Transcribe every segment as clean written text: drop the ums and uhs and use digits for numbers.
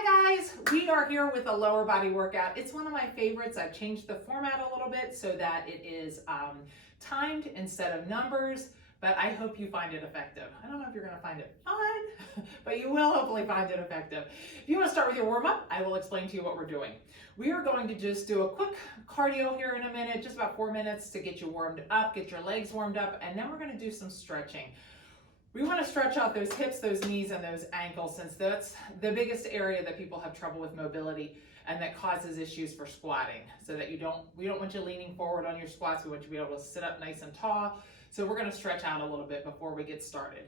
Hi guys, we are here with a lower body workout. It's one of my favorites. I've changed the format a little bit so that it is timed instead of numbers, but I hope you find it effective. I don't know if you're gonna find it fun, but you will hopefully find it effective. If you wanna start with your warm up, I will explain to you what we're doing. We are going to just do a quick cardio here in a minute, just about 4 minutes to get you warmed up, get your legs warmed up, and then we're gonna do some stretching. We want to stretch out those hips, those knees, and those ankles, since that's the biggest area that people have trouble with mobility and that causes issues for squatting. So that we don't want you leaning forward on your squats. We want you to be able to sit up nice and tall. So we're going to stretch out a little bit before we get started.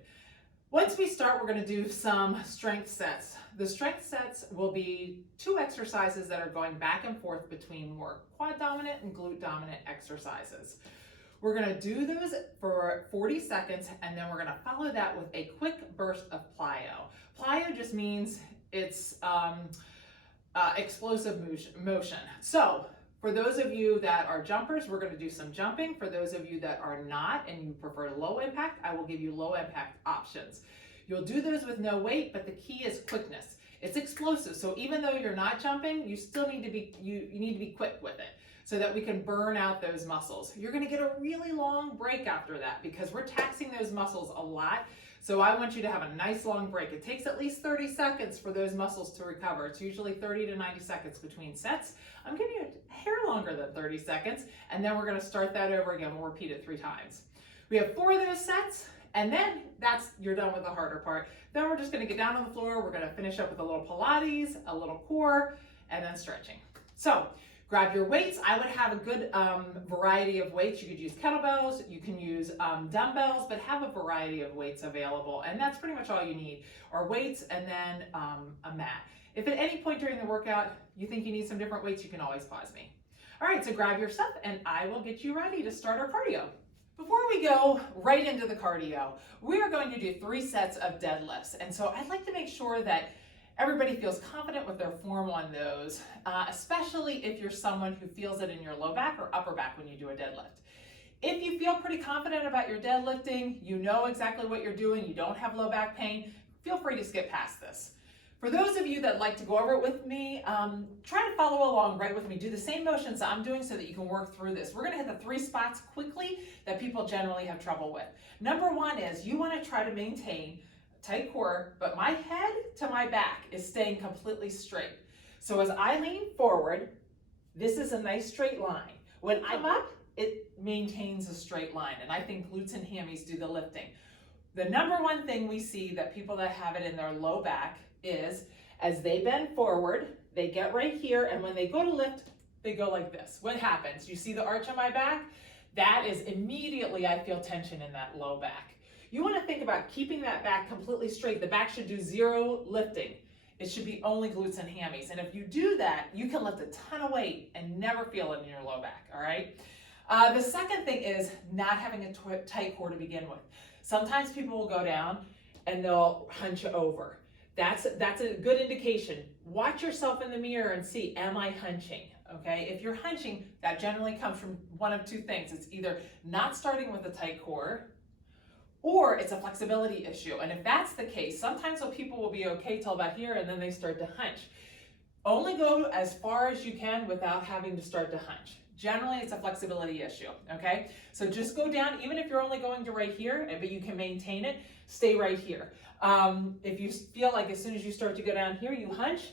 Once we start, we're going to do some strength sets. The strength sets will be 2 exercises that are going back and forth between more quad dominant and glute dominant exercises. We're gonna do those for 40 seconds, and then we're gonna follow that with a quick burst of plyo. Plyo just means it's explosive motion. So for those of you that are jumpers, we're gonna do some jumping. For those of you that are not and you prefer low impact, I will give you low impact options. You'll do those with no weight, but the key is quickness. It's explosive, so even though you're not jumping, you still need to be, you need to be quick with it, so that we can burn out those muscles. You're gonna get a really long break after that because we're taxing those muscles a lot. So I want you to have a nice long break. It takes at least 30 seconds for those muscles to recover. It's usually 30 to 90 seconds between sets. I'm giving you a hair longer than 30 seconds, and then we're gonna start that over again. We'll repeat it 3 times. We have 4 of those sets, and then you're done with the harder part. Then we're just gonna get down on the floor. We're gonna finish up with a little Pilates, a little core, and then stretching. So, grab your weights. I would have a good variety of weights. You could use kettlebells, you can use dumbbells, but have a variety of weights available. And that's pretty much all you need, are weights and then a mat. If at any point during the workout you think you need some different weights, you can always pause me. All right, so grab your stuff and I will get you ready to start our cardio. Before we go right into the cardio, we are going to do 3 sets of deadlifts. And so I'd like to make sure that everybody feels confident with their form on those, especially if you're someone who feels it in your low back or upper back when you do a deadlift. If you feel pretty confident about your deadlifting, you know exactly what you're doing, you don't have low back pain, feel free to skip past this. For those of you that like to go over it with me, try to follow along right with me. Do the same motions I'm doing so that you can work through this. We're gonna hit the 3 spots quickly that people generally have trouble with. Number 1 is you wanna try to maintain tight core, but my head to my back is staying completely straight. So as I lean forward, this is a nice straight line. When I'm up, it maintains a straight line, and I think glutes and hammies do the lifting. The number 1 thing we see that people that have it in their low back is, as they bend forward, they get right here, and when they go to lift, they go like this. What happens? You see the arch on my back? That is immediately I feel tension in that low back. You want to think about keeping that back completely straight. The back should do 0 lifting. It should be only glutes and hammies. And if you do that, you can lift a ton of weight and never feel it in your low back, all right? The second thing is not having a tight core to begin with. Sometimes people will go down and they'll hunch over. That's a good indication. Watch yourself in the mirror and see, am I hunching? Okay, if you're hunching, that generally comes from one of 2 things. It's either not starting with a tight core, or it's a flexibility issue. And if that's the case, sometimes people will be okay till about here and then they start to hunch. Only go as far as you can without having to start to hunch. Generally, it's a flexibility issue, okay? So just go down, even if you're only going to right here, but you can maintain it, stay right here. If you feel like as soon as you start to go down here, you hunch,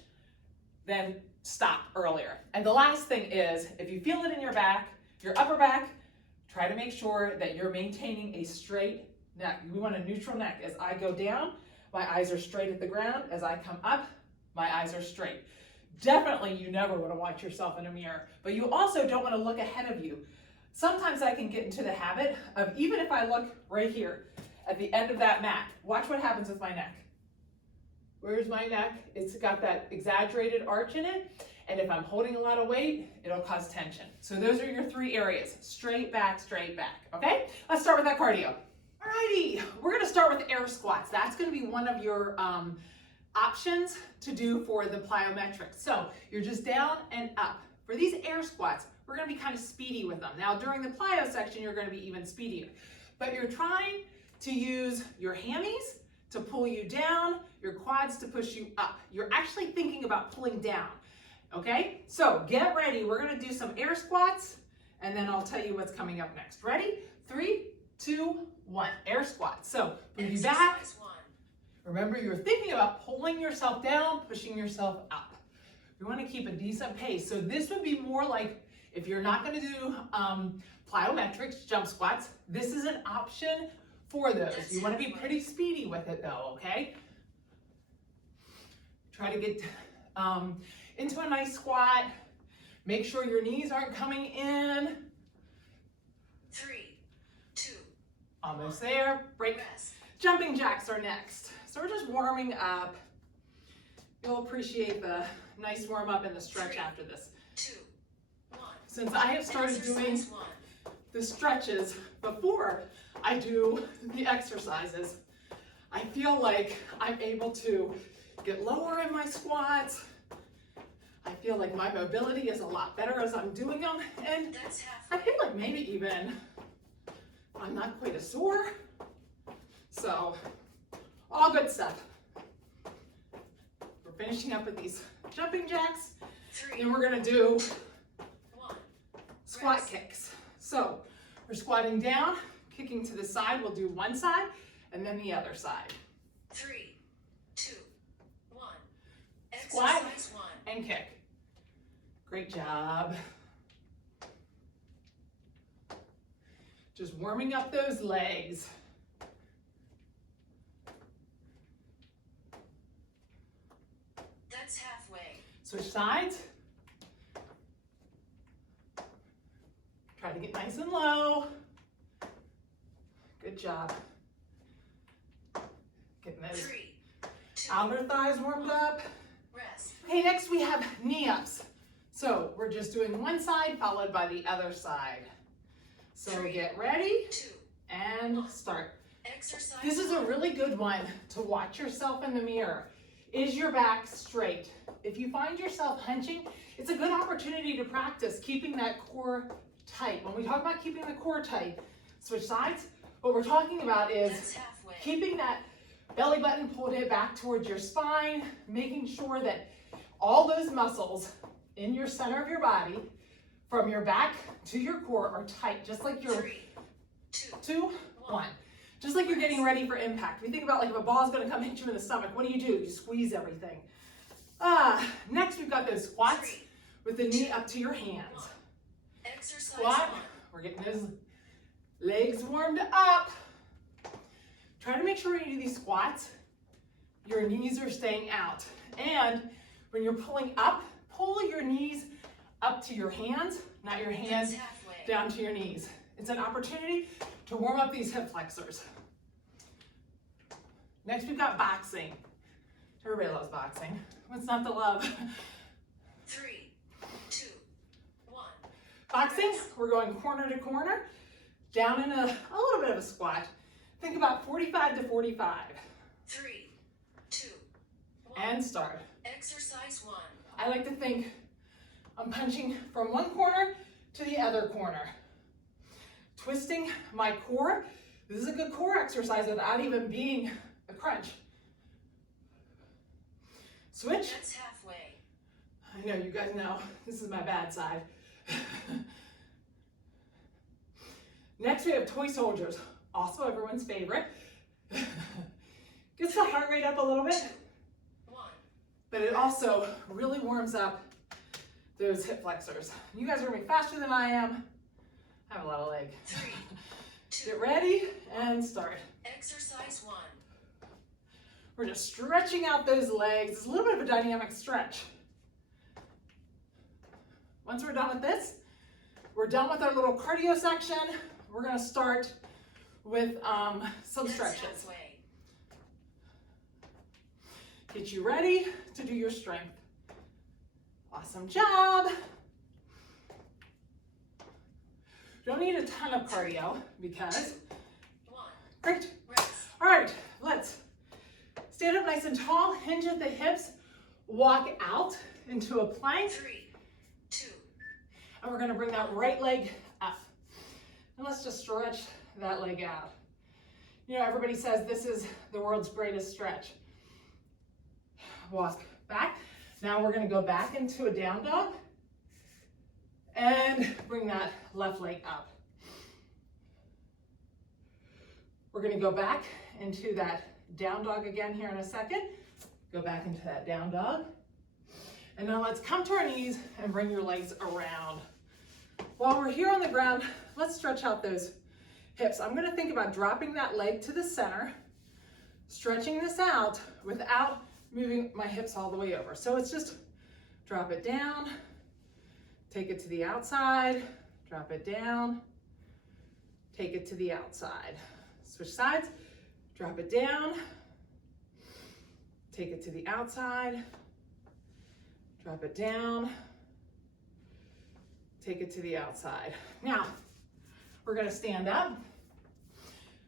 then stop earlier. And the last thing is, if you feel it in your back, your upper back, try to make sure that you're maintaining a straight neck. We want a neutral neck. As I go down, my eyes are straight at the ground. As I come up, my eyes are straight. Definitely, you never want to watch yourself in a mirror, but you also don't want to look ahead of you. Sometimes I can get into the habit of, even if I look right here at the end of that mat, watch what happens with my neck. Where's my neck? It's got that exaggerated arch in it, and if I'm holding a lot of weight, it'll cause tension. So those are your 3 areas, straight back, okay? Let's start with that cardio. Alrighty, we're gonna start with air squats. That's gonna be one of your options to do for the plyometric. So you're just down and up. For these air squats, we're gonna be kind of speedy with them. Now during the plyo section, you're gonna be even speedier. But you're trying to use your hammies to pull you down, your quads to push you up. You're actually thinking about pulling down, okay? So get ready. We're gonna do some air squats, and then I'll tell you what's coming up next. Ready? 3, 2, 1. Air squats. So bring you back. Remember, you're thinking about pulling yourself down, pushing yourself up. You want to keep a decent pace. So this would be more like if you're not going to do plyometrics, jump squats, this is an option for those. You want to be pretty speedy with it though, okay? Try to get into a nice squat. Make sure your knees aren't coming in. 3, 2. Almost there. Break. Rest. Jumping jacks are next. So we're just warming up. You'll appreciate the nice warm up and the stretch 3, after this. 2, 1. Since I have started doing the stretches before I do the exercises, I feel like I'm able to get lower in my squats. I feel like my mobility is a lot better as I'm doing them, and I feel like maybe even I'm not quite as sore. So, all good stuff. We're finishing up with these jumping jacks, and we're gonna do squat kicks. So, we're squatting down, kicking to the side. We'll do one side, and then the other side. 3, 2, 1. Squat Exercise 1. and kick. Great job. Just warming up those legs. That's halfway. Switch sides. Try to get nice and low. Good job. Getting those 3, 2. outer thighs warmed up. Rest. Okay, next we have knee ups. So we're just doing one side followed by the other side. So 3, get ready 2. and start. Exercise. This is a really good one to watch yourself in the mirror. Is your back straight? If you find yourself hunching, it's a good opportunity to practice keeping that core tight. When we talk about keeping the core tight, switch sides, what we're talking about is keeping that belly button pulled in back towards your spine, making sure that all those muscles in your center of your body, from your back to your core, are tight, just like you're 3, 2, 1. Just like you're getting ready for impact. We think about like if a ball's gonna come hit you in the stomach, what do? You squeeze everything. Next we've got those squats with the knee up to your hands. Exercise Squat, 1. we're getting those legs warmed up. Try to make sure when you do these squats, your knees are staying out. And when you're pulling up, pull your knees up to your hands, not your hands down to your knees. It's an opportunity to warm up these hip flexors. Next, we've got boxing. Everybody loves boxing. What's not to love? 3, 2, 1. Boxing, we're going corner to corner, down in a little bit of a squat. Think about 45 to 45. 3, 2, 1. And start. Exercise 1. I like to think I'm punching from one corner to the other corner. Twisting my core. This is a good core exercise without even being a crunch. Switch. That's halfway. I know, you guys know, this is my bad side. Next we have toy soldiers, also everyone's favorite. Gets the heart rate up a little bit, 2, 1. but it also really warms up those hip flexors. You guys are gonna be faster than I am. I have a lot of leg. 3, 2. Get ready and start. Exercise 1. We're just stretching out those legs. It's a little bit of a dynamic stretch. Once we're done with this, we're done with our little cardio section. We're gonna start with some stretches. Halfway. Get you ready to do your strength. Awesome job. Don't need a ton of cardio because, 1. great. Rest. All right, let's stand up nice and tall, hinge at the hips, walk out into a plank, 3, 2. and we're gonna bring that right leg up. And let's just stretch that leg out. You know, everybody says this is the world's greatest stretch. Walk back. Now we're going to go back into a down dog and bring that left leg up. We're going to go back into that down dog again here in a second. Go back into that down dog. And now let's come to our knees and bring your legs around. While we're here on the ground, let's stretch out those hips. I'm going to think about dropping that leg to the center, stretching this out without moving my hips all the way over. So it's just drop it down, take it to the outside, drop it down, take it to the outside. Switch sides, drop it down, take it to the outside, drop it down, take it to the outside. Now, we're gonna stand up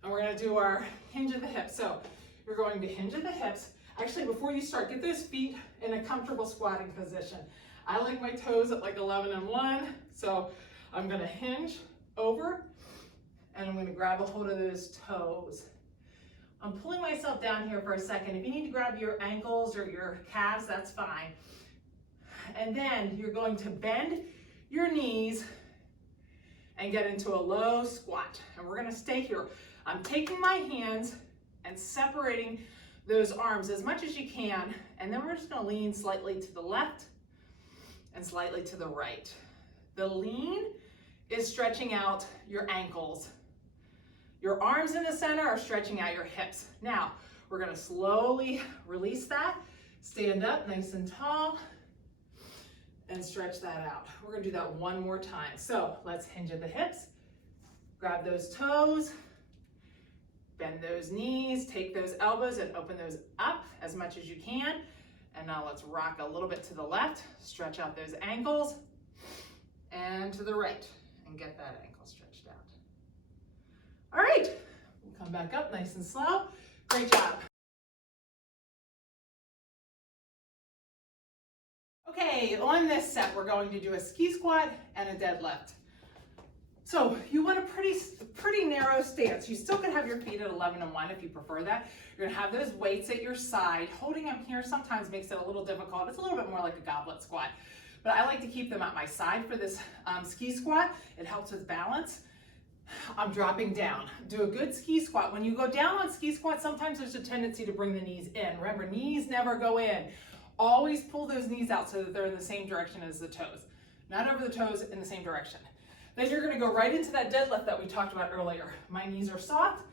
and we're gonna do our hinge of the hips. So you're going to hinge at the hips. Actually, before you start, get those feet in a comfortable squatting position. I like my toes at like 11 and 1, so I'm gonna hinge over and I'm gonna grab a hold of those toes. I'm pulling myself down here for a second. If you need to grab your ankles or your calves, that's fine. And then you're going to bend your knees and get into a low squat. And we're gonna stay here. I'm taking my hands and separating those arms as much as you can. And then we're just gonna lean slightly to the left and slightly to the right. The lean is stretching out your ankles. Your arms in the center are stretching out your hips. Now, we're gonna slowly release that, stand up nice and tall, and stretch that out. We're gonna do that one more time. So let's hinge at the hips, grab those toes, bend those knees, take those elbows and open those up as much as you can. And now let's rock a little bit to the left, stretch out those ankles, and to the right, and get that ankle stretched out. All right, we'll come back up nice and slow. Great job. Okay, on this set, we're going to do a ski squat and a deadlift. So you want a pretty narrow stance. You still can have your feet at 11 and 1 if you prefer that. You're gonna have those weights at your side. Holding them here sometimes makes it a little difficult. It's a little bit more like a goblet squat. But I like to keep them at my side for this ski squat. It helps with balance. I'm dropping down. Do a good ski squat. When you go down on ski squat, sometimes there's a tendency to bring the knees in. Remember, knees never go in. Always pull those knees out so that they're in the same direction as the toes. Not over the toes, in the same direction. Then you're gonna go right into that deadlift that we talked about earlier. My knees are soft.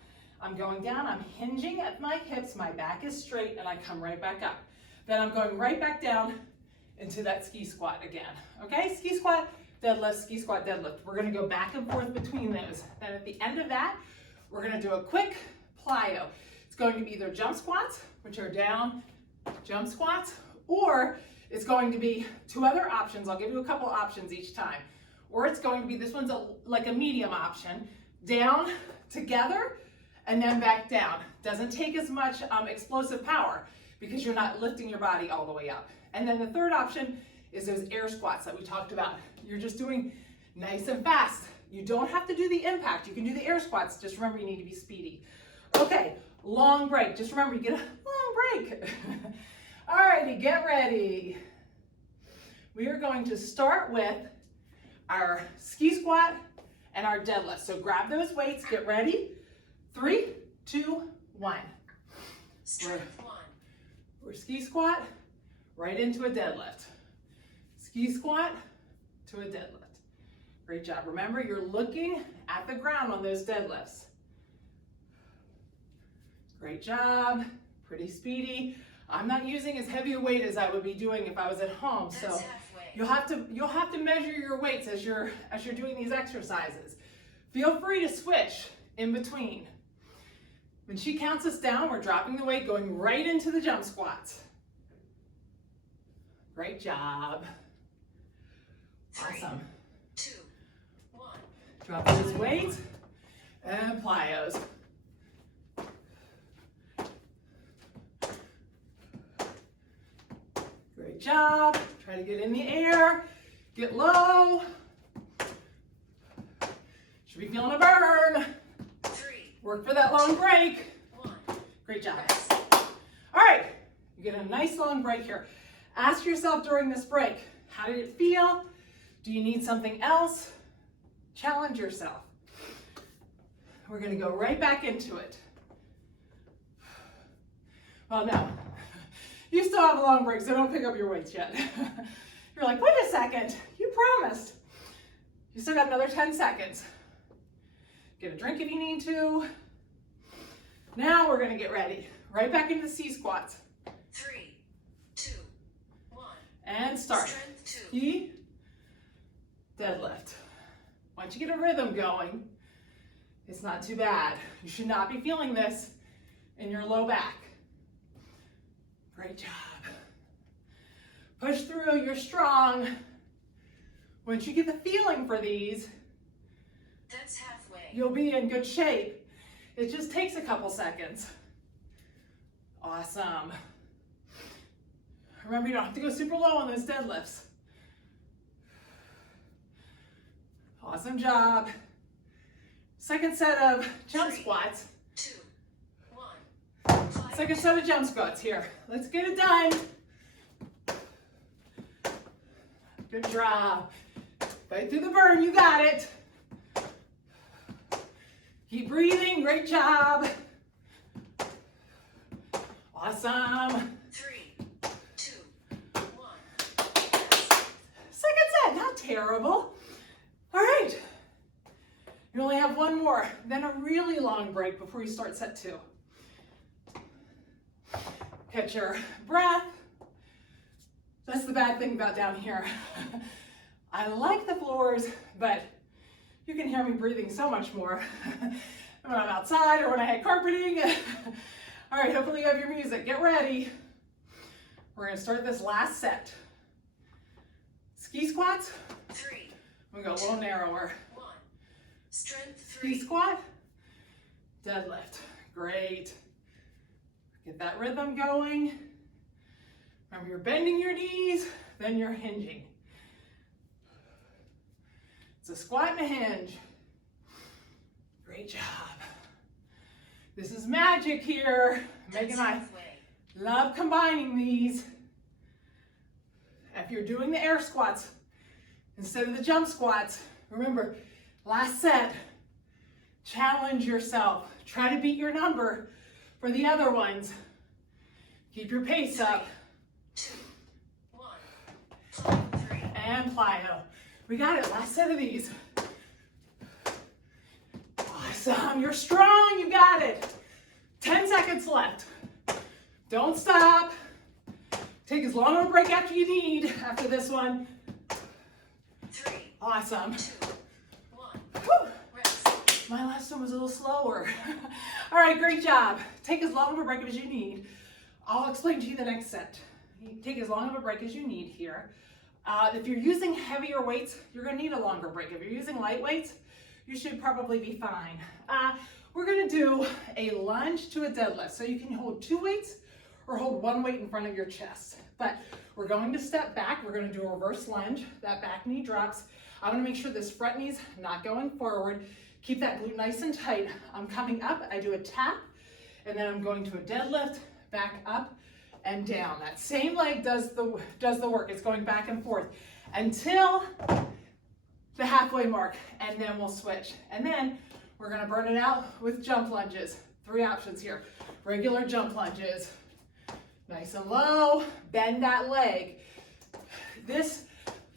I'm going down, I'm hinging at my hips, my back is straight, and I come right back up. Then I'm going right back down into that ski squat again. Okay, ski squat, deadlift, ski squat, deadlift. We're gonna go back and forth between those. Then at the end of that, we're gonna do a quick plyo. It's going to be either jump squats, which are down, jump squats, or it's going to be two other options. I'll give you a couple options each time. Or it's going to be, this one's like a medium option, down, together, and then back down. Doesn't take as much explosive power because you're not lifting your body all the way up. And then the third option is those air squats that we talked about. You're just doing nice and fast. You don't have to do the impact. You can do the air squats. Just remember you need to be speedy. Okay, long break. Just remember you get a long break. All righty, get ready. We are going to start with our ski squat and our deadlift. So grab those weights, get ready. 3, 2, 1. Strength 1. We're ski squat, right into a deadlift. Ski squat to a deadlift. Great job. Remember, you're looking at the ground on those deadlifts. Great job, pretty speedy. I'm not using as heavy a weight as I would be doing if I was at home, so you'll have to measure your weights as you're doing these exercises. Feel free to switch in between. When she counts us down, we're dropping the weight, going right into the jump squats. Great job. 3, Awesome. 2, 1. Drop those weights and plyos. Great job. Try to get in the air. Get low. Should be feeling a burn. 3, We're Work for that long break. 1. Great job. Rest. All right, you get a nice long break here. Ask yourself during this break, how did it feel? Do you need something else? Challenge yourself. We're gonna go right back into it. Well, no, you still have a long break, so don't pick up your weights yet. You're like, wait a second, you promised. You still got another 10 seconds. Get a drink if you need to. Now we're gonna get ready. Right back into C squats. 3, 2, 1. And start. Strength 2. Ski, deadlift. Once you get a rhythm going, it's not too bad. You should not be feeling this in your low back. Great job. Push through, you're strong. Once you get the feeling for these, That's halfway. you'll be in good shape. It just takes a couple seconds. Awesome. Remember, you don't have to go super low on those deadlifts. Awesome job. Second set of jump 3, squats. 2, 1. Second set of jump squats here. Let's get it done. Good job. Fight through the burn, you got it. Keep breathing, great job. Awesome. 3, 2, 1. Second set, not terrible. All right. You only have one more, then a really long break before you start set 2. Catch your breath. That's the bad thing about down here. I like the floors, but you can hear me breathing so much more when I'm outside or when I had carpeting. All right, hopefully you have your music. Get ready. We're gonna start this last set. Ski squats. 3, We go a little narrower. 1. Strength Ski 3. squat, deadlift. Great. Get that rhythm going. Remember, you're bending your knees, then you're hinging. It's a squat and a hinge. Great job. This is magic here. Megan and I halfway. love combining these. If you're doing the air squats instead of the jump squats, remember, last set, challenge yourself. Try to beat your number for the other ones. Keep your pace up. 2, 1. Plyo 3. And plyo. We got it, last set of these. Awesome, you're strong, you got it. 10 seconds left. Don't stop. Take as long of a break after you need after this one. 3, Awesome. 2, 1. Whew. Rest. My last one was a little slower. All right, great job. Take as long of a break as you need. I'll explain to you the next set. You take as long of a break as you need here. If you're using heavier weights, you're gonna need a longer break. If you're using light weights, you should probably be fine. We're gonna do a lunge to a deadlift. So you can hold 2 weights or hold 1 weight in front of your chest. But we're going to step back. We're gonna do a reverse lunge. That back knee drops. I'm gonna make sure this front knee's not going forward. Keep that glute nice and tight. I'm coming up, I do a tap, and then I'm going to a deadlift, back up and down. That same leg does the work. It's going back and forth until the halfway mark, and then we'll switch. And then we're gonna burn it out with jump lunges. 3 options here. Regular jump lunges. Nice and low, bend that leg. This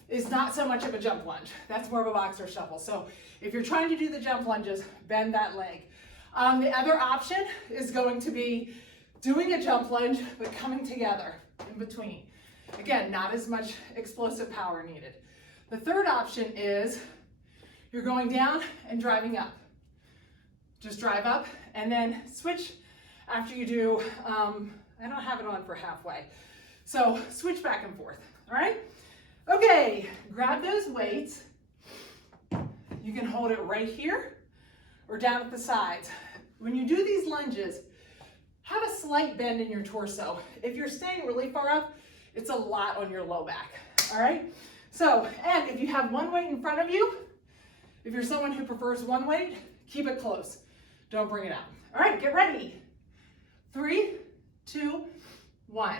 is not so much of a jump lunge. That's more of a boxer shuffle. So if you're trying to do the jump lunges, bend that leg. The other option is going to be doing a jump lunge, but coming together in between. Again, not as much explosive power needed. The third option is you're going down and driving up. Just drive up and then switch after you do, I don't have it on for halfway. So switch back and forth, all right? Okay, grab those weights. You can hold it right here or down at the sides. When you do these lunges, have a slight bend in your torso. If you're staying really far up, it's a lot on your low back, all right? So, and if you have 1 weight in front of you, if you're someone who prefers 1 weight, keep it close. Don't bring it out. All right, get ready. 3, 2, 1.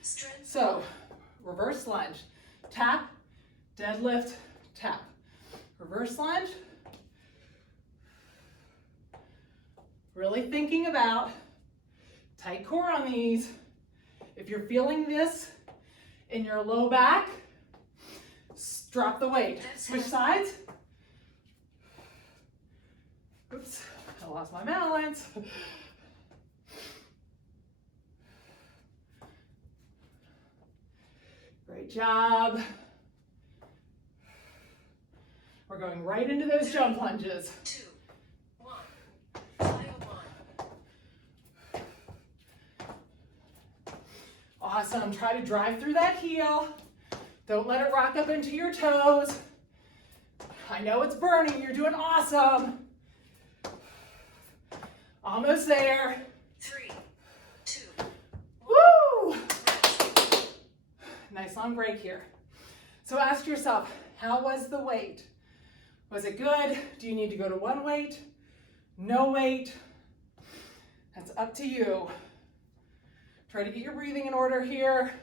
Strength. So, reverse lunge. Tap, deadlift, tap. Reverse lunge. Really thinking about tight core on these. If you're feeling this in your low back, drop the weight. Switch sides. Oops, I lost my balance. Great job. We're going right into those jump lunges. 2, 1. Plyo 1. Awesome. Try to drive through that heel. Don't let it rock up into your toes. I know it's burning. You're doing awesome. Almost there. 3, 2. Woo! Nice long break here. So ask yourself, how was the weight? Was it good? Do you need to go to one weight? No weight? That's up to you. Try to get your breathing in order here.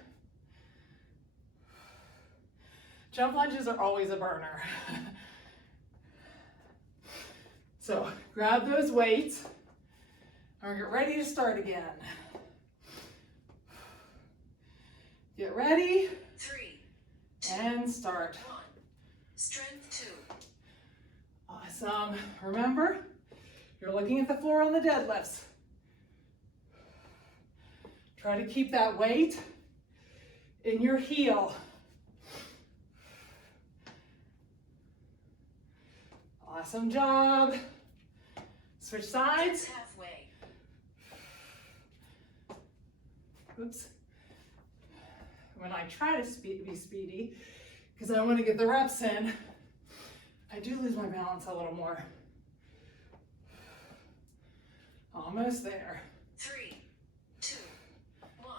Jump lunges are always a burner. So grab those weights and get ready to start again. Get ready 3, 2, and start. 1. Strength 2. Awesome. Remember, you're looking at the floor on the deadlifts. Try to keep that weight in your heel. Awesome job. Switch sides. That's halfway. Oops. When I try to be speedy, because I want to get the reps in, I do lose my balance a little more. Almost there. 3, 2, 1.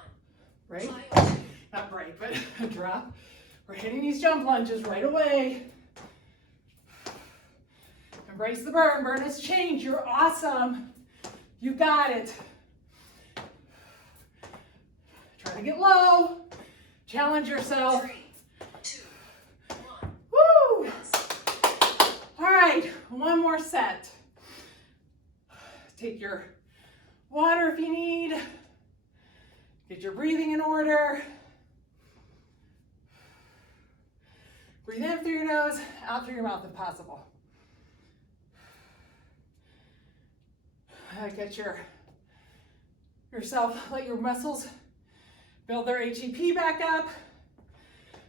Break. Plyo 2. Not break, but drop. We're hitting these jump lunges right away. Embrace the burn. Burn has changed. You're awesome. You got it. Try to get low. Challenge yourself. 3, 2, 1. Woo! Rest. All right, one more set. Take your water if you need. Get your breathing in order. Breathe in through your nose, out through your mouth if possible. Get yourself, let your muscles build their HEP back up.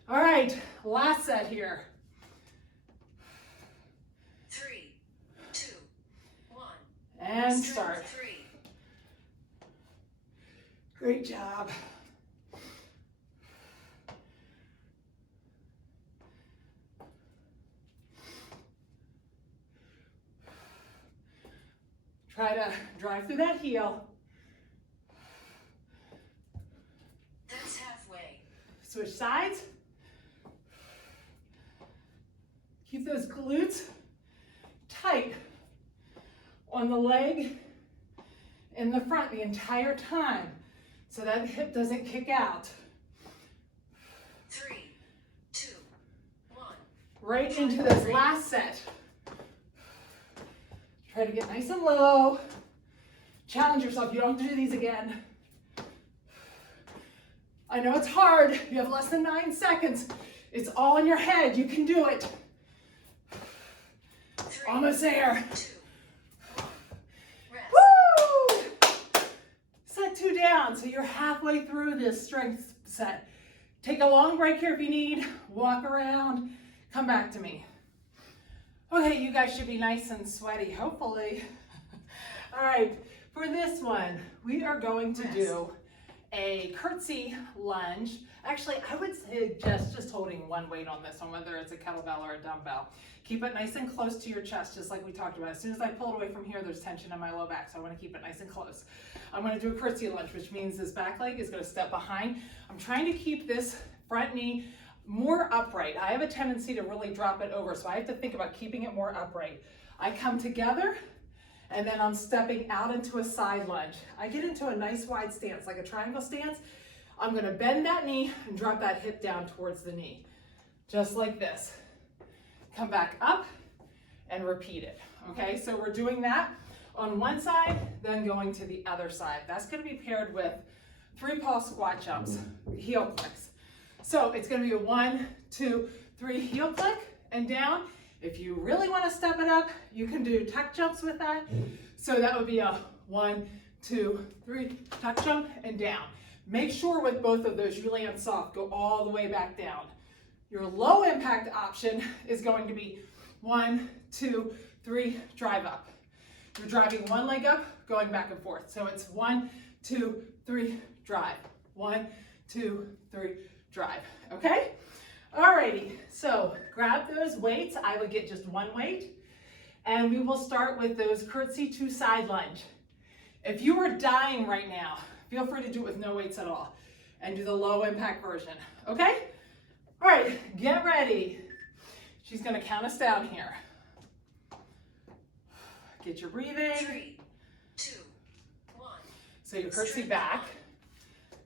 All right, last set here. 3, 2, 1. And Strength start. 3. Great job. Try to drive through that heel. That's halfway. Switch sides. Keep those glutes tight on the leg in the front the entire time so that hip doesn't kick out. 3, 2, 1. Right into this last set. Try to get nice and low. Challenge yourself. You don't have to do these again. I know it's hard. You have less than 9 seconds. It's all in your head. You can do it. 3, Almost there. 2, 1. Rest. Woo! Set 2 down. So you're halfway through this strength set. Take a long break here if you need. Walk around. Come back to me. Okay, you guys should be nice and sweaty, hopefully. All right, for this one, we are going to do a curtsy lunge. Actually, I would suggest just holding one weight on this one, whether it's a kettlebell or a dumbbell. Keep it nice and close to your chest, just like we talked about. As soon as I pull it away from here, there's tension in my low back, so I want to keep it nice and close. I'm going to do a curtsy lunge, which means this back leg is going to step behind. I'm trying to keep this front knee more upright. I have a tendency to really drop it over, so I have to think about keeping it more upright. I come together and then I'm stepping out into a side lunge. I get into a nice wide stance, like a triangle stance. I'm gonna bend that knee and drop that hip down towards the knee, just like this. Come back up and repeat it, okay? So we're doing that on one side, then going to the other side. That's gonna be paired with 3-paw squat jumps, heel clicks. So it's gonna be a 1, 2, 3 heel click and down. If you really wanna step it up, you can do tuck jumps with that. So that would be a 1, 2, 3 tuck jump and down. Make sure with both of those you land soft, go all the way back down. Your low impact option is going to be 1, 2, 3, drive up. You're driving one leg up, going back and forth. So it's 1, 2, 3, drive. 1, 2, 3, drive. Okay? Alrighty, so grab those weights. I would get just one weight. And we will start with those curtsy to side lunge. If you are dying right now, feel free to do it with no weights at all and do the low impact version. Okay? All right, get ready. She's gonna count us down here. Get your breathing. 3, 2, 1. So you curtsy back,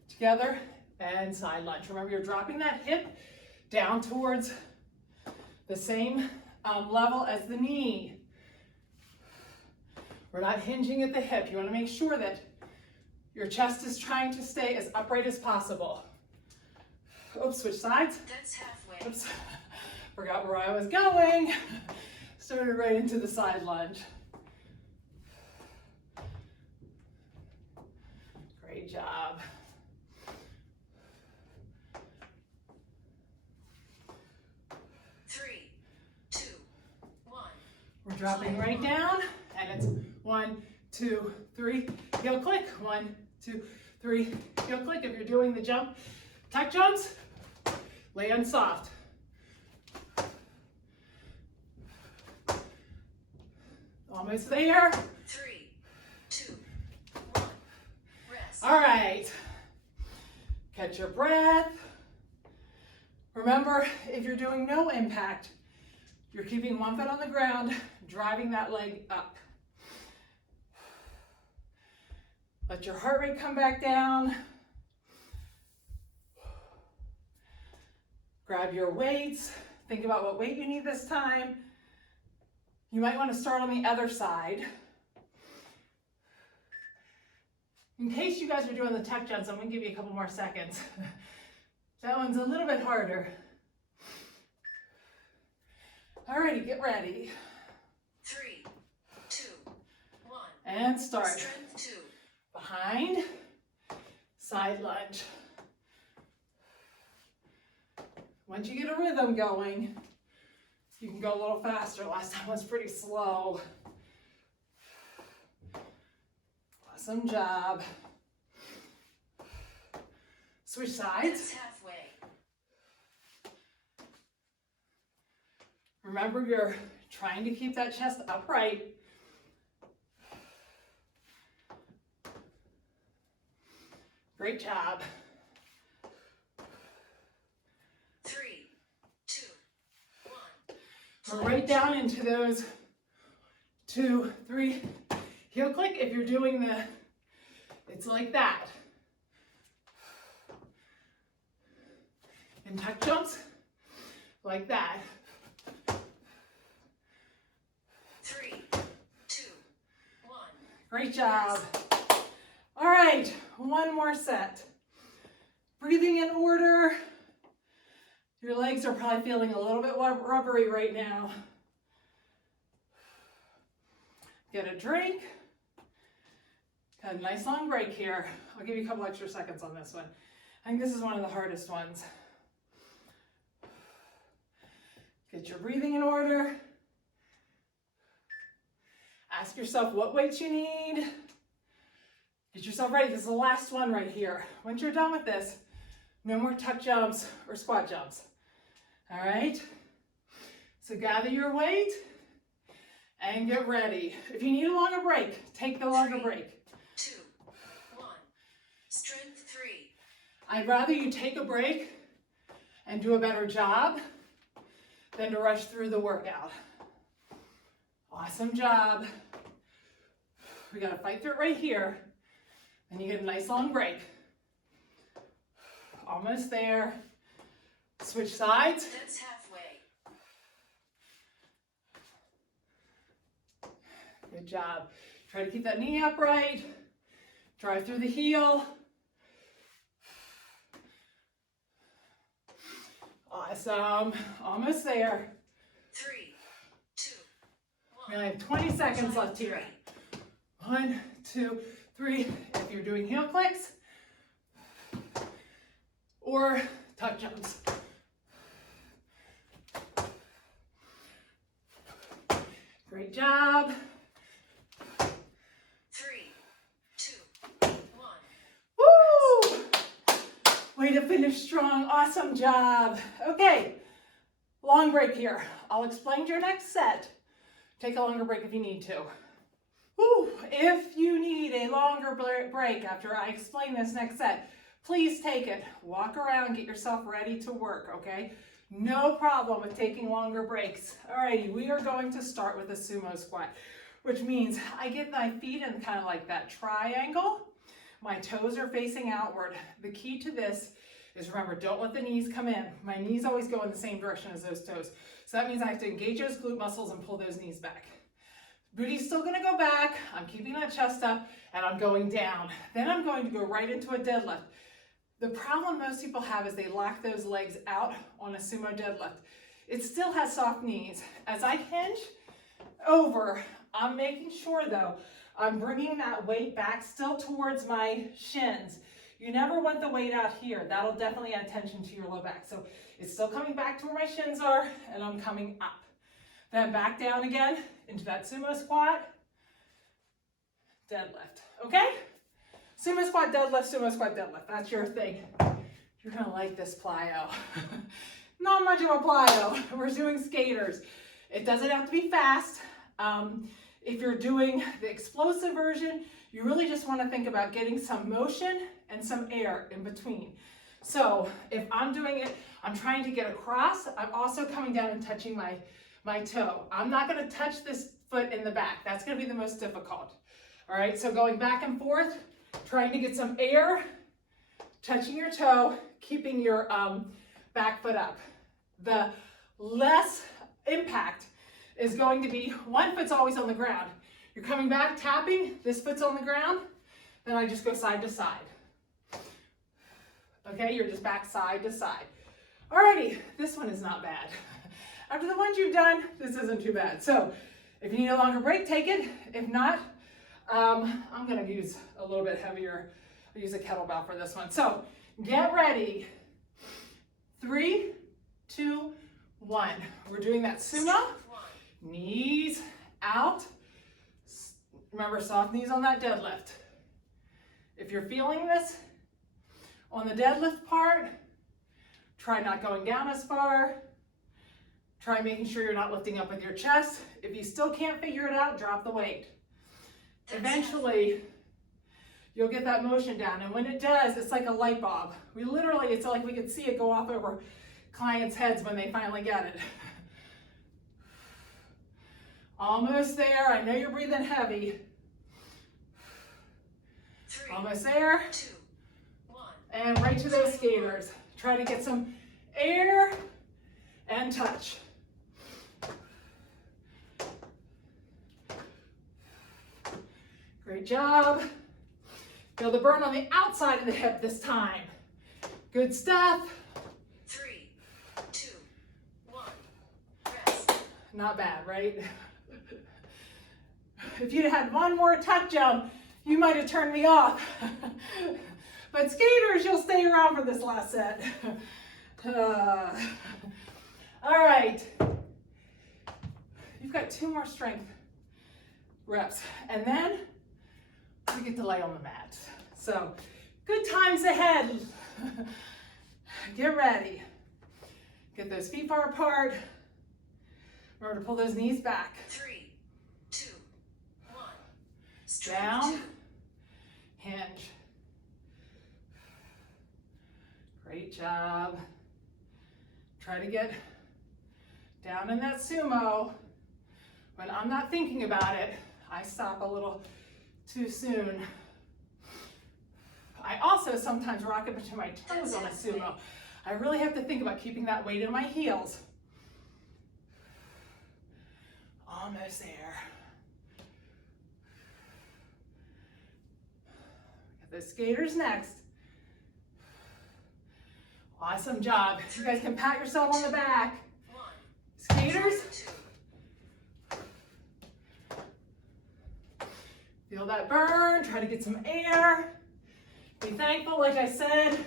together, and side lunge. Remember, you're dropping that hip down towards the same level as the knee. We're not hinging at the hip. You wanna make sure that your chest is trying to stay as upright as possible. Oops, switch sides. That's halfway. Oops, forgot where I was going. Started right into the side lunge. Great job. Three, 2, 1. We're dropping right down, and it's 1, 2, 3, heel click. 1, 2, 3, heel click. If you're doing the jump, tuck jumps, land soft. Almost there. 3, 2, 1. Rest. All right. Catch your breath. Remember, if you're doing no impact, you're keeping one foot on the ground, driving that leg up. Let your heart rate come back down. Grab your weights. Think about what weight you need this time. You might want to start on the other side. In case you guys are doing the tuck jumps, I'm going to give you a couple more seconds. That one's a little bit harder. Alrighty, get ready. 3, 2, 1. And start. Strength 2. Behind, side lunge. Once you get a rhythm going, you can go a little faster. Last time was pretty slow. Awesome job. Switch sides. That's halfway. Remember, you're trying to keep that chest upright. Great job. 3, 2, 1. We're right down into those 2, 3 heel click. If you're doing it's like that. And tuck jumps, like that. 3, 2, 1. Great job. All right, one more set. Breathing in order. Your legs are probably feeling a little bit rubbery right now. Get a drink. Got a nice long break here. I'll give you a couple extra seconds on this one. I think this is one of the hardest ones. Get your breathing in order. Ask yourself what weights you need. Get yourself ready. This is the last one right here. Once you're done with this, no more tuck jumps or squat jumps. All right? So gather your weight and get ready. If you need a longer break, take the longer break. 2, 1. Strength 3. I'd rather you take a break and do a better job than to rush through the workout. Awesome job. We gotta fight through it right here. And you get a nice long break. Almost there. Switch sides. That's halfway. Good job. Try to keep that knee upright. Drive through the heel. Awesome. Almost there. 3, 2, 1. We only have 20 seconds left here. 1, 2, 3. If you're doing heel clicks or tuck jumps. Great job. 3, 2, 1. Woo! Way to finish strong. Awesome job. Okay, long break here. I'll explain your next set. Take a longer break if you need to. Woo! If you need a longer break after I explain this next set, please take it. Walk around, get yourself ready to work, okay? No problem with taking longer breaks. Alrighty, we are going to start with a sumo squat, which means I get my feet in kind of like that triangle. My toes are facing outward. The key to this is, remember, don't let the knees come in. My knees always go in the same direction as those toes. So that means I have to engage those glute muscles and pull those knees back. Booty's still gonna go back. I'm keeping that chest up and I'm going down. Then I'm going to go right into a deadlift. The problem most people have is they lock those legs out on a sumo deadlift. It still has soft knees. As I hinge over, I'm making sure though, I'm bringing that weight back still towards my shins. You never want the weight out here. That'll definitely add tension to your low back. So it's still coming back to where my shins are and I'm coming up. Then back down again into that sumo squat, deadlift, okay? Sumo squat, deadlift, sumo squat, deadlift. That's your thing. You're gonna like this plyo. Not much of a plyo. We're doing skaters. It doesn't have to be fast. If you're doing the explosive version, you really just wanna think about getting some motion and some air in between. So if I'm doing it, I'm trying to get across. I'm also coming down and touching my toe. I'm not gonna touch this foot in the back. That's gonna be the most difficult. All right, so going back and forth, trying to get some air, touching your toe, keeping your back foot up. The less impact is going to be, one foot's always on the ground. You're coming back, tapping, this foot's on the ground, then I just go side to side. Okay, you're just back side to side. Alrighty, this one is not bad. After the ones you've done, this isn't too bad. So if you need a longer break, take it. If not, I'm gonna use a little bit heavier. I'll use a kettlebell for this one. So get ready. 3, 2, 1. We're doing that sumo. Knees out. Remember, soft knees on that deadlift. If you're feeling this on the deadlift part, try not going down as far. Try making sure you're not lifting up with your chest. If you still can't figure it out, drop the weight. Eventually, you'll get that motion down. And when it does, it's like a light bulb. It's like we could see it go off over clients' heads when they finally get it. Almost there. I know you're breathing heavy. 3, Almost there. 2, 1. And right to those skaters. Try to get some air and touch. Great job. Feel the burn on the outside of the hip this time. Good stuff. 3, 2, 1. Rest. Not bad, right? If you'd had one more tuck jump, you might have turned me off. But skaters, you'll stay around for this last set. All right. You've got 2 more strength reps. And then we get to lay on the mat. So good times ahead. Get ready. Get those feet far apart. Remember to pull those knees back. 3, 2, 1. Down, hinge. Great job. Try to get down in that sumo. When I'm not thinking about it, I stop a little too soon. I also sometimes rock up into my toes on a sumo. I really have to think about keeping that weight in my heels. Almost there. Got the skaters next. Awesome job. You guys can pat yourself on the back. Skaters. Feel that burn. Try to get some air. Be thankful, like I said,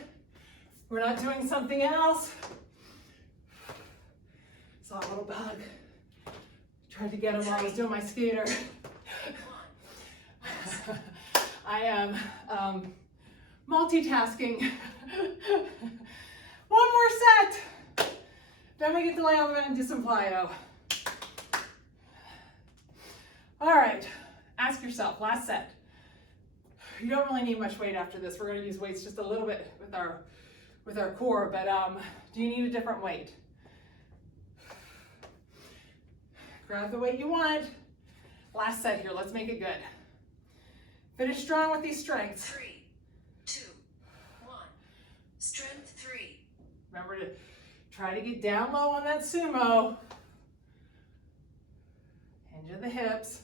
we're not doing something else. Saw a little bug. Tried to get him while I was doing my skater. I am multitasking. One more set. Then we get to lay on the mat and do some plyo. All right, ask yourself, last set. You don't really need much weight after this. We're going to use weights just a little bit with our core, but do you need a different weight? Grab the weight you want. Last set here, let's make it good. Finish strong with these strengths. 3, 2, 1. Strength 3. Remember to try to get down low on that sumo. Hinge of the hips.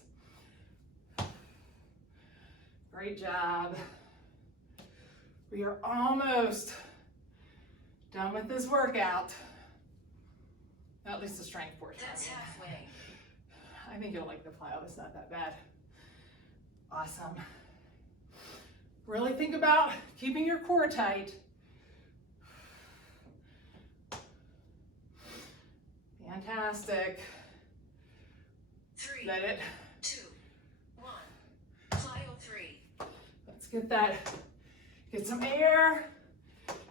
Great job. We are almost done with this workout. At least the strength portion. That's halfway. I think you'll like the plyo. It's not that bad. Awesome. Really think about keeping your core tight. Fantastic. 3, Let it. 2, 1. Plyo 3. Let's get that. Get some air.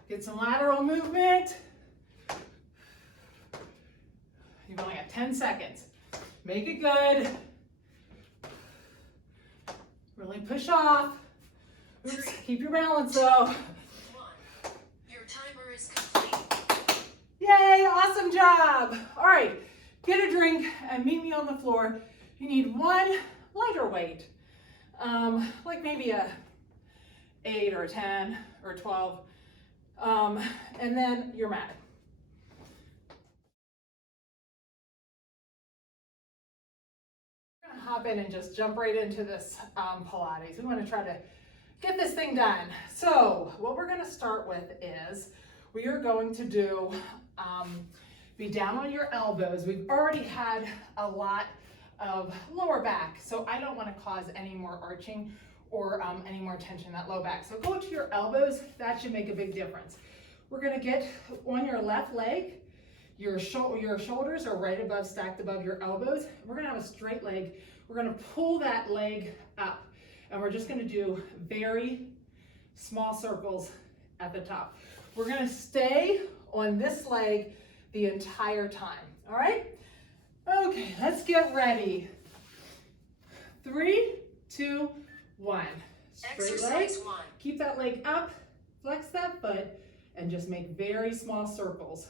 Get some lateral movement. You've only got 10 seconds. Make it good. Really push off. Oops, keep your balance though. 1. Your timer is complete. Yay, awesome job. All right, get a drink and meet me on the floor. You need one lighter weight, like maybe a 8 or a 10 or 12, and then your mat. Hop in and just jump right into this Pilates. We want to try to get this thing done. So what we're going to start with is we are going to do be down on your elbows. We've already had a lot of lower back, so I don't want to cause any more arching or any more tension in that low back. So go to your elbows. That should make a big difference. We're going to get on your left leg. Your shoulders are right above, stacked above your elbows. We're going to have a straight leg. We're going to pull that leg up, and we're just going to do very small circles at the top. We're going to stay on this leg the entire time. All right? Okay, let's get ready. 3, 2, 1. Straight leg. Exercise 1. Keep that leg up, flex that foot, and just make very small circles.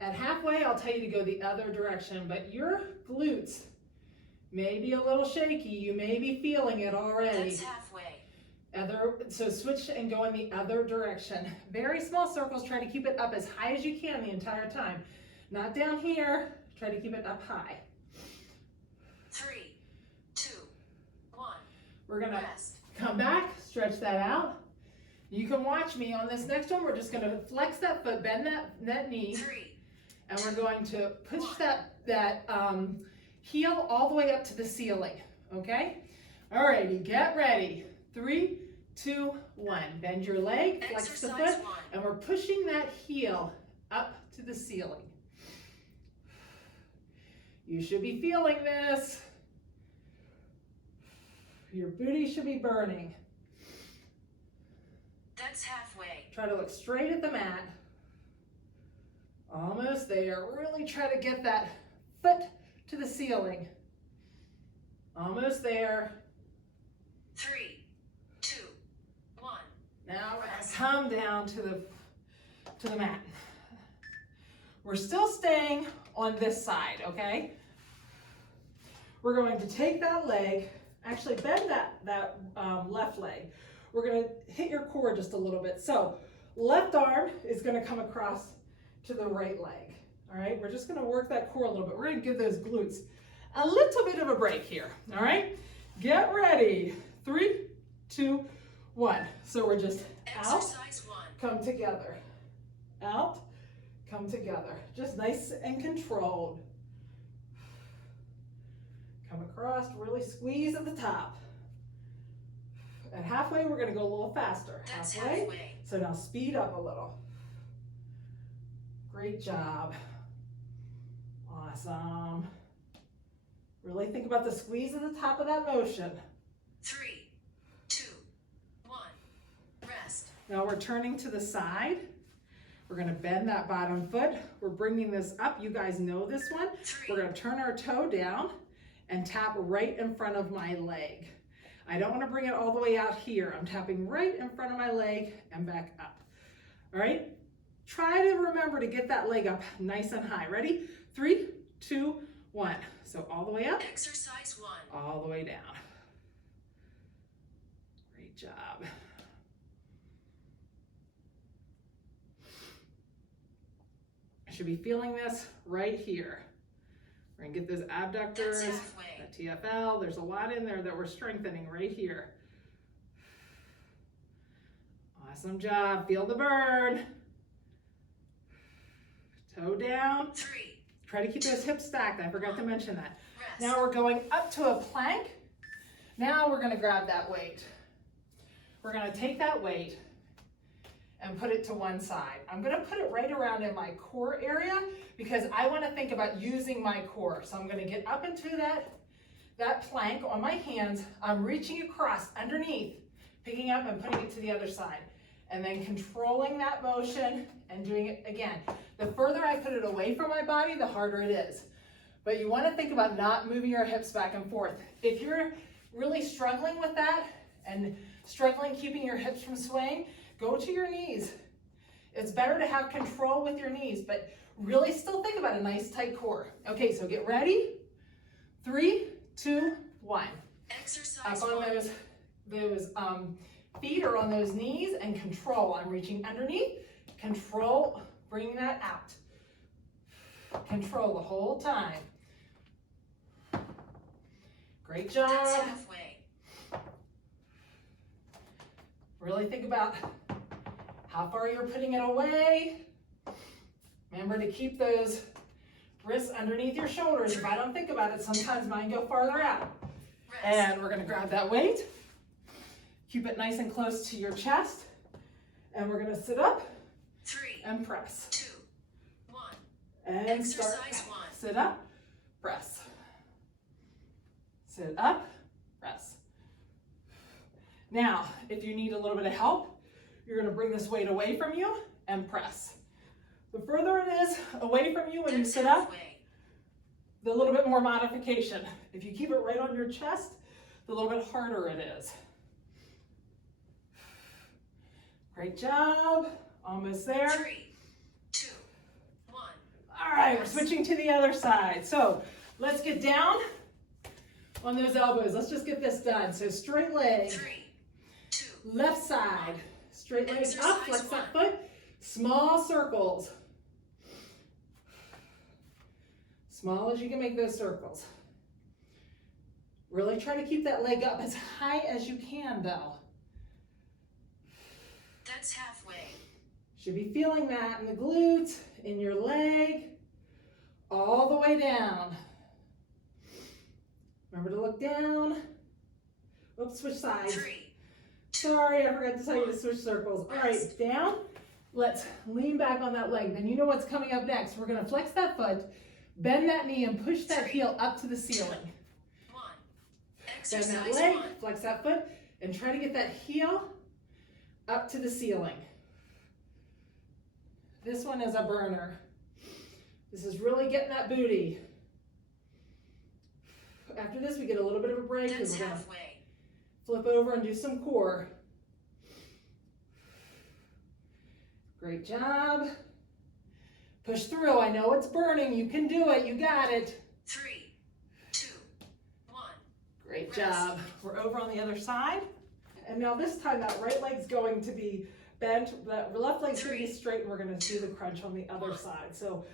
At halfway, I'll tell you to go the other direction, but your glutes may be a little shaky. You may be feeling it already. That's halfway. So switch and go in the other direction. Very small circles. Try to keep it up as high as you can the entire time. Not down here. Try to keep it up high. 3, 2, 1. We're going to Rest. come back, stretch that out. You can watch me on this next one. We're just going to flex that foot, bend that knee. 3. And we're going to push that heel all the way up to the ceiling, okay? Alrighty, get ready. 3, 2, 1. Bend your leg, flex the Exercise foot, 1. and we're pushing that heel up to the ceiling. You should be feeling this. Your booty should be burning. That's halfway. Try to look straight at the mat. Almost there. Really try to get that foot to the ceiling. Almost there. 3, 2, 1. Now we're going to come down to the mat. We're still staying on this side, okay? We're going to take that leg, Actually, bend that left leg. We're gonna hit your core just a little bit. So left arm is gonna come across to the right leg. All right, we're just gonna work that core a little bit. We're gonna give those glutes a little bit of a break here. All right, get ready. 3, 2, 1. So we're just out, Exercise 1. come together. Out, come together. Just nice and controlled. Come across, really squeeze at the top. At halfway, we're gonna go a little faster. That's halfway. So now speed up a little. Great job. Awesome. Really think about the squeeze at the top of that motion. 3, 2, 1. Rest. Now we're turning to the side. We're gonna bend that bottom foot. We're bringing this up. You guys know this one. 3, We're gonna turn our toe down and tap right in front of my leg. I don't wanna bring it all the way out here. I'm tapping right in front of my leg and back up. All right? Try to remember to get that leg up nice and high. Ready? 3, 2, 1. So all the way up, Exercise 1. all the way down. Great job. I should be feeling this right here. We're gonna get those abductors, That's halfway. that TFL. There's a lot in there that we're strengthening right here. Awesome job. Feel the burn. Toe down. 3. Try to keep those hips stacked. I forgot to mention that. Rest. Now we're going up to a plank. Now we're gonna grab that weight. We're gonna take that weight and put it to one side. I'm gonna put it right around in my core area because I wanna think about using my core. So I'm gonna get up into that plank on my hands. I'm reaching across underneath, picking up and putting it to the other side. And then controlling that motion and doing it again. The further I put it away from my body, the harder it is. But you wanna think about not moving your hips back and forth. If you're really struggling with that and struggling keeping your hips from swaying, go to your knees. It's better to have control with your knees, but really still think about a nice tight core. Okay, so get ready. 3, 2, 1. Exercise Up on 1. those feet or on those knees and control. I'm reaching underneath, control, bring that out. Control the whole time. Great job. That's halfway. Really think about how far you're putting it away. Remember to keep those wrists underneath your shoulders. If I don't think about it, sometimes mine go farther out. Rest. And we're gonna grab that weight. Keep it nice and close to your chest. And we're gonna sit up 3, and press. 2, 1. And start. Exercise 1. Sit up, press. Sit up, press. Now, if you need a little bit of help, you're gonna bring this weight away from you and press. The further it is away from you when you That's sit up, halfway. the little bit more modification. If you keep it right on your chest, the little bit harder it is. Great job, almost there. 3, 2, 1. All right, we're switching to the other side. So let's get down on those elbows. Let's just get this done. So straight leg, 3, 2. left side, straight leg up, Exercise flex that 1. foot, small circles. Small as you can make those circles. Really try to keep that leg up as high as you can though. That's halfway. Should be feeling that in the glutes, in your leg, all the way down. Remember to look down. Oops, switch sides. 3. Sorry, I forgot to tell you to switch circles. All right, down. Let's lean back on that leg. Then you know what's coming up next. We're gonna flex that foot, bend that knee, and push that heel up to the ceiling. 1. Bend Exercise that leg, 1. flex that foot, and try to get that heel up to the ceiling. This one is a burner. This is really getting that booty. After this, we get a little bit of a break and That's we're gonna halfway. flip over and do some core. Great job. Push through. I know it's burning. You can do it. You got it. 3, 2, 1. Great job. We're over on the other side. And now this time that right leg's going to be bent, that left leg's going to be straight, and we're going to do the crunch on the other side. So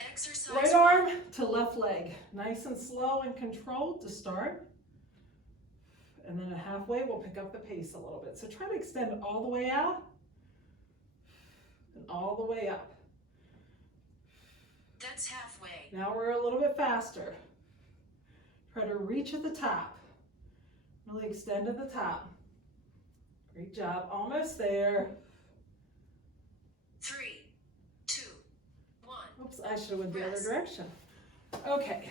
right arm to left leg, nice and slow and controlled to start. And then halfway, we'll pick up the pace a little bit. So try to extend all the way out and all the way up. That's halfway. Now we're a little bit faster. Try to reach at the top. Really extend at the top. Great job. Almost there. 3, 2, 1. Oops, I should have went the other direction. Okay.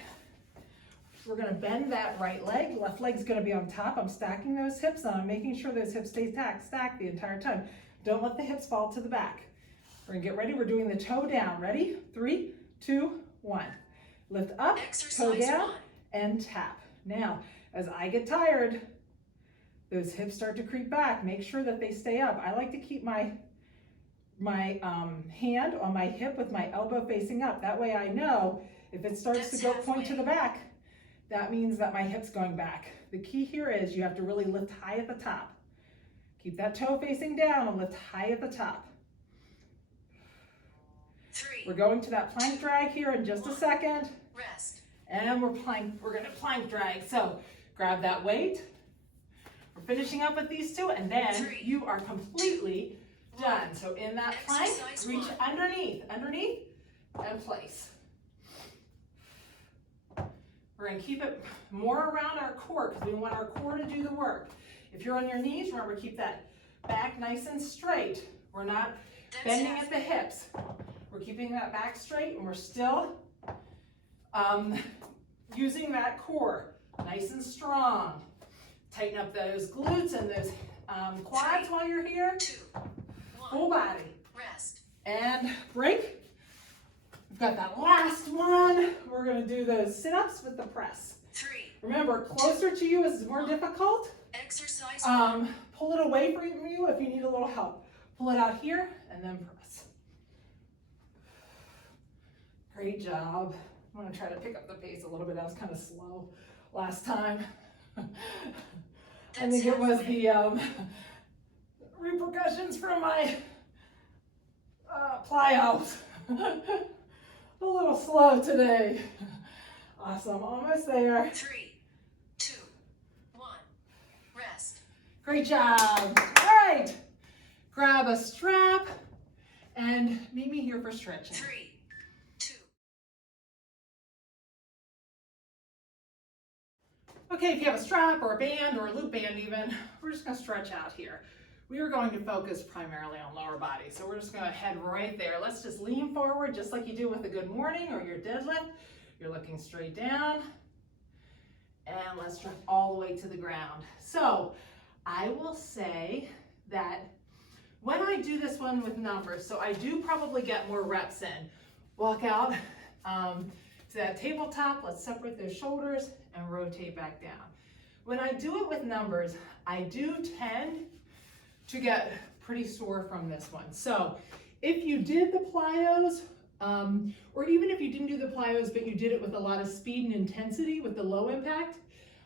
We're going to bend that right leg. Left leg's going to be on top. I'm stacking those hips and I'm making sure those hips stay stacked the entire time. Don't let the hips fall to the back. We're going to get ready. We're doing the toe down. Ready? 3, 2, 1. Lift up, toe down, and tap. Now, as I get tired, those hips start to creep back. Make sure that they stay up. I like to keep my hand on my hip with my elbow facing up. That way I know if it starts to go point to the back, that means that my hip's going back. The key here is you have to really lift high at the top. Keep that toe facing down and lift high at the top. 3. We're going to that plank drag here in just a second. Rest. And we're going to plank drag. So grab that weight. We're finishing up with these two, and then you are completely done. So in that plank, reach underneath, and place. We're going to keep it more around our core because we want our core to do the work. If you're on your knees, remember, keep that back nice and straight. We're not bending at the hips. We're keeping that back straight, and we're still using that core nice and strong. Tighten up those glutes and those quads while you're here. 2, 1. Full body. Rest. And break. We've got that last one. We're going to do those sit-ups with the press. 3. Remember, closer to you is more difficult. Exercise. Pull it away from you if you need a little help. Pull it out here and then press. Great job. I'm going to try to pick up the pace a little bit. I was kind of slow last time. I think it was the repercussions from my plyos. A little slow today. Awesome, almost there. 3, 2, 1. Rest. Great job. All right. Grab a strap and meet me here for stretching. 3, 2. Okay, if you have a strap or a band or a loop band even, we're just going to stretch out here. We are going to focus primarily on lower body, so we're just going to head right there. Let's just lean forward just like you do with a good morning or your deadlift. You're looking straight down, and let's stretch all the way to the ground. So I will say that when I do this one with numbers, so I do probably get more reps in. Walk out to that tabletop, let's separate those shoulders and rotate back down. When I do it with numbers, I do tend to get pretty sore from this one. So if you did the plyos, or even if you didn't do the plyos, but you did it with a lot of speed and intensity with the low impact,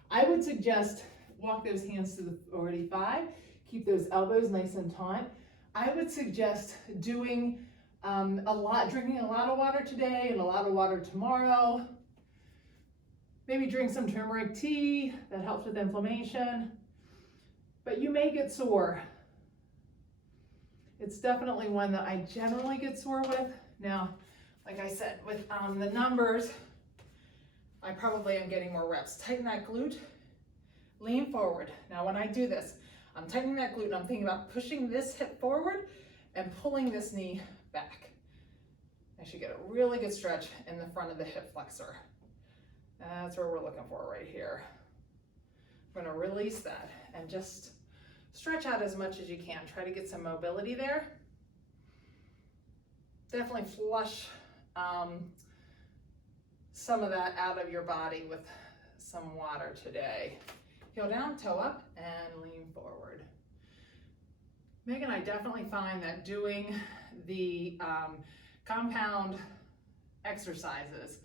I would suggest walk those hands to the 45, keep those elbows nice and taut. I would suggest doing drinking a lot of water today and a lot of water tomorrow. Maybe drink some turmeric tea, that helps with inflammation. But you may get sore. It's definitely one that I generally get sore with. Now, like I said, with the numbers, I probably am getting more reps. Tighten that glute, lean forward. Now when I do this, I'm tightening that glute and I'm thinking about pushing this hip forward and pulling this knee back. I should get a really good stretch in the front of the hip flexor. That's where we're looking for right here. I'm gonna release that and just stretch out as much as you can. Try to get some mobility there. Definitely flush some of that out of your body with some water today. Heel down, toe up, and lean forward. Megan, I definitely find that doing the compound exercises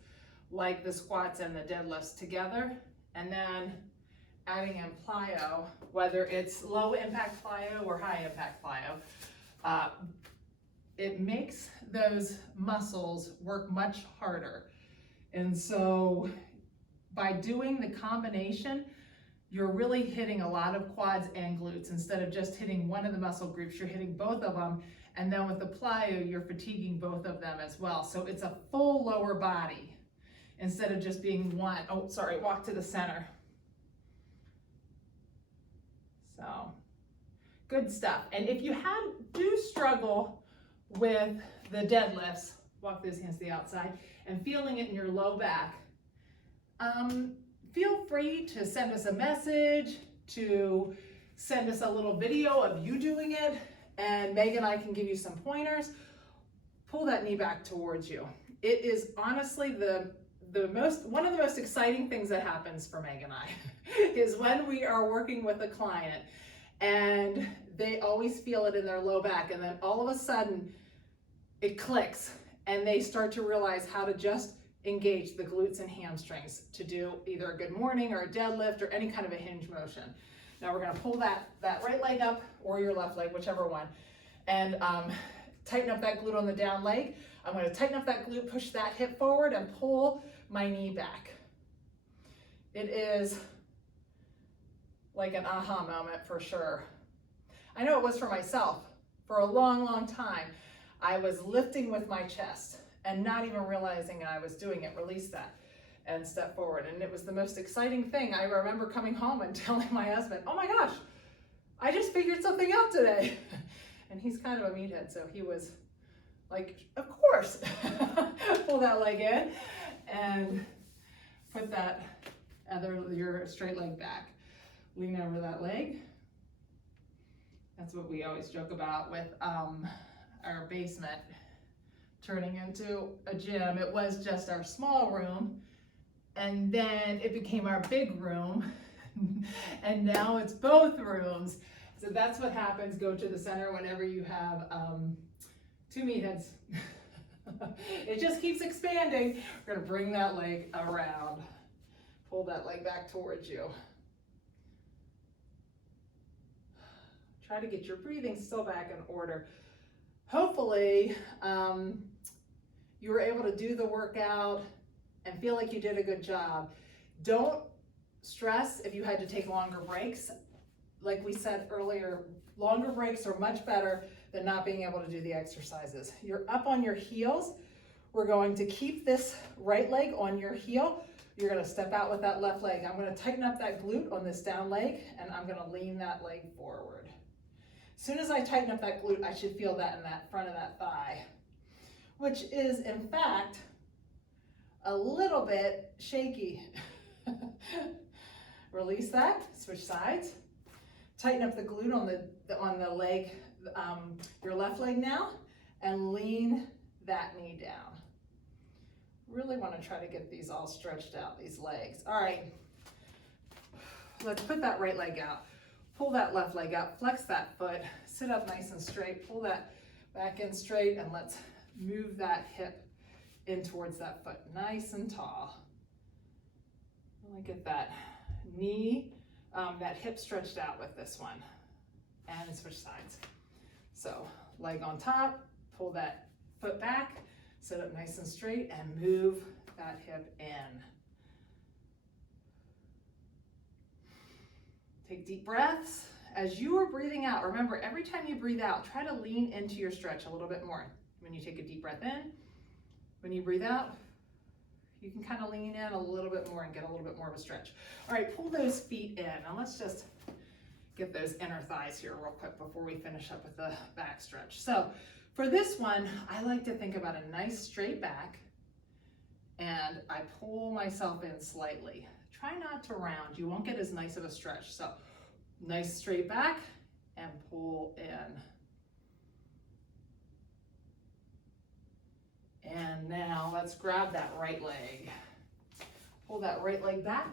like the squats and the deadlifts together, and then adding in plyo, whether it's low impact plyo or high impact plyo, it makes those muscles work much harder. And so by doing the combination, you're really hitting a lot of quads and glutes. Instead of just hitting one of the muscle groups, you're hitting both of them. And then with the plyo, you're fatiguing both of them as well. So it's a full lower body instead of just being one. Oh, sorry, walk to the center. So good stuff. And if you do struggle with the deadlifts, walk those hands to the outside, and feeling it in your low back, feel free to send us a message, to send us a little video of you doing it, and Meg and I can give you some pointers. Pull that knee back towards you. It is honestly one of the most exciting things that happens for Meg and I is when we are working with a client and they always feel it in their low back, and then all of a sudden it clicks and they start to realize how to just engage the glutes and hamstrings to do either a good morning or a deadlift or any kind of a hinge motion. Now we're gonna pull that right leg up, or your left leg, whichever one, and tighten up that glute on the down leg. I'm gonna tighten up that glute, push that hip forward, and pull my knee back. It is like an aha moment for sure. I know it was for myself. For a long, long time, I was lifting with my chest and not even realizing I was doing it. Release that and step forward. And it was the most exciting thing. I remember coming home and telling my husband, oh my gosh, I just figured something out today. And he's kind of a meathead, so he was like, of course. Pull that leg in and put your straight leg back. Lean over that leg. That's what we always joke about with our basement turning into a gym. It was just our small room, and then it became our big room, and now it's both rooms. So that's what happens. Go to the center whenever you have two meatheads. It just keeps expanding. We're gonna bring that leg around. Pull that leg back towards you. Try to get your breathing still back in order. Hopefully, you were able to do the workout and feel like you did a good job. Don't stress if you had to take longer breaks. Like we said earlier, longer breaks are much better than not being able to do the exercises. You're up on your heels. We're going to keep this right leg on your heel. You're gonna step out with that left leg. I'm gonna tighten up that glute on this down leg, and I'm gonna lean that leg forward. As soon as I tighten up that glute, I should feel that in that front of that thigh, which is in fact a little bit shaky. Release that, switch sides. Tighten up the glute on the leg, your left leg now, and lean that knee down. Really want to try to get these all stretched out, these legs. All right, let's put that right leg out. Pull that left leg out, flex that foot, sit up nice and straight, pull that back in straight, and let's move that hip in towards that foot, nice and tall. Really get that knee, that hip stretched out with this one. And switch sides. So leg on top, pull that foot back, sit up nice and straight, and move that hip in. Take deep breaths. As you are breathing out, remember every time you breathe out, try to lean into your stretch a little bit more. When you take a deep breath in, when you breathe out, you can kind of lean in a little bit more and get a little bit more of a stretch. All right, pull those feet in. Now let's just get those inner thighs here real quick before we finish up with the back stretch. So for this one, I like to think about a nice straight back, and I pull myself in slightly. Try not to round. You won't get as nice of a stretch. So nice straight back and pull in. And now let's grab that right leg. Pull that right leg back.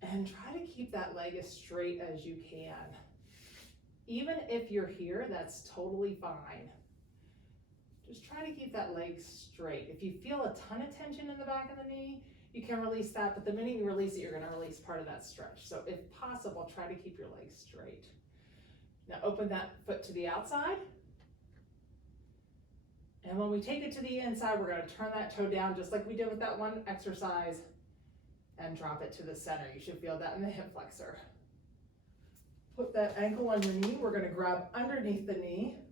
And try to keep that leg as straight as you can. Even if you're here, that's totally fine. Just try to keep that leg straight. If you feel a ton of tension in the back of the knee, you you can release that, but the minute you release it, you're gonna release part of that stretch. So if possible, try to keep your legs straight. Now open that foot to the outside. And when we take it to the inside, we're gonna turn that toe down just like we did with that one exercise and drop it to the center. You should feel that in the hip flexor. Put that ankle on your knee. We're gonna grab underneath the knee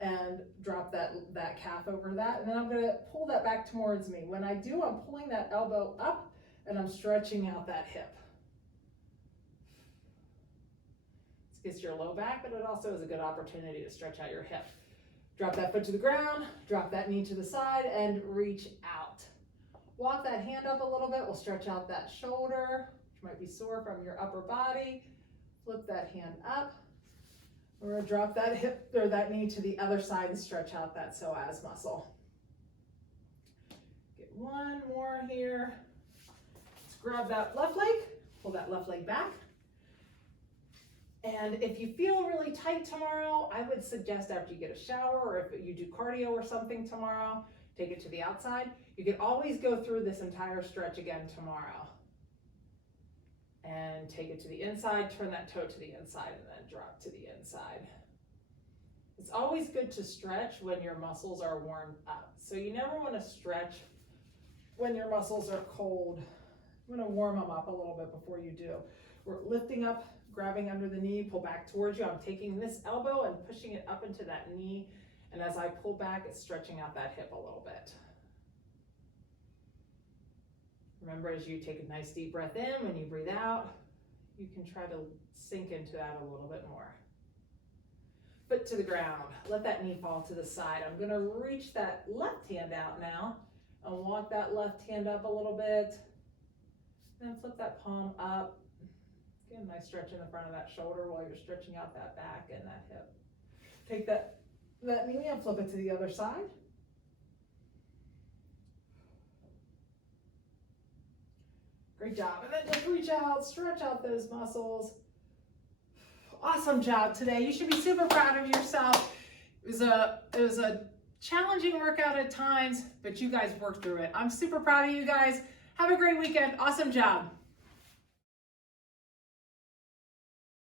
and drop that calf over that. And then I'm gonna pull that back towards me. When I do, I'm pulling that elbow up and I'm stretching out that hip. This gets your low back, but it also is a good opportunity to stretch out your hip. Drop that foot to the ground, drop that knee to the side, and reach out. Walk that hand up a little bit. We'll stretch out that shoulder, which might be sore from your upper body. Flip that hand up. We're gonna drop that hip or that knee to the other side and stretch out that psoas muscle. Get one more here. Let's grab that left leg, pull that left leg back. And if you feel really tight tomorrow, I would suggest after you get a shower or if you do cardio or something tomorrow, take it to the outside. You can always go through this entire stretch again tomorrow. And take it to the inside, turn that toe to the inside, and then drop to the inside. It's always good to stretch when your muscles are warmed up. So you never want to stretch when your muscles are cold. You want to warm them up a little bit before you do. We're lifting up, grabbing under the knee, pull back towards you. I'm taking this elbow and pushing it up into that knee. And as I pull back, it's stretching out that hip a little bit. Remember, as you take a nice deep breath in, when you breathe out, you can try to sink into that a little bit more. Foot to the ground, let that knee fall to the side. I'm gonna reach that left hand out now and walk that left hand up a little bit. Then flip that palm up. Get a nice stretch in the front of that shoulder while you're stretching out that back and that hip. Take that knee and flip it to the other side. Great job. And then just reach out, stretch out those muscles. Awesome job today. You should be super proud of yourself. It was a challenging workout at times, but you guys worked through it. I'm super proud of you guys. Have a great weekend. Awesome job.